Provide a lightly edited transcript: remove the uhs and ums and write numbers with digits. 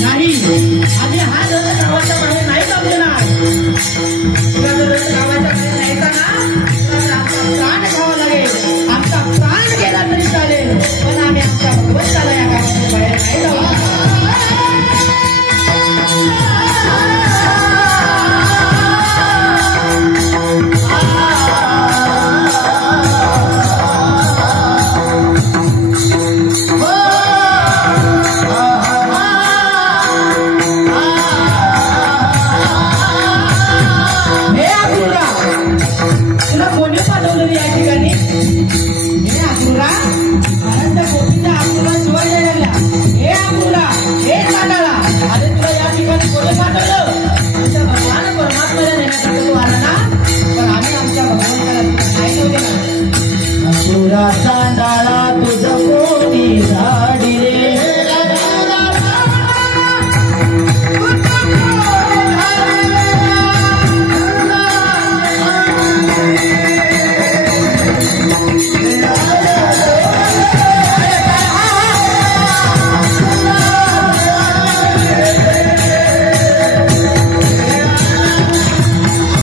नाही आणि हा जर गावाच्या बाहेर नाही जमणार तुला जर गावाच्या बाहेर न्यायचा ना तर आमचा प्राण घ्यावा लागेल आमचा प्राण गेला तरी चालेल पण आम्ही आमच्या भगवंताला या गावाच्या बाहेर नाही जाऊ Sandalah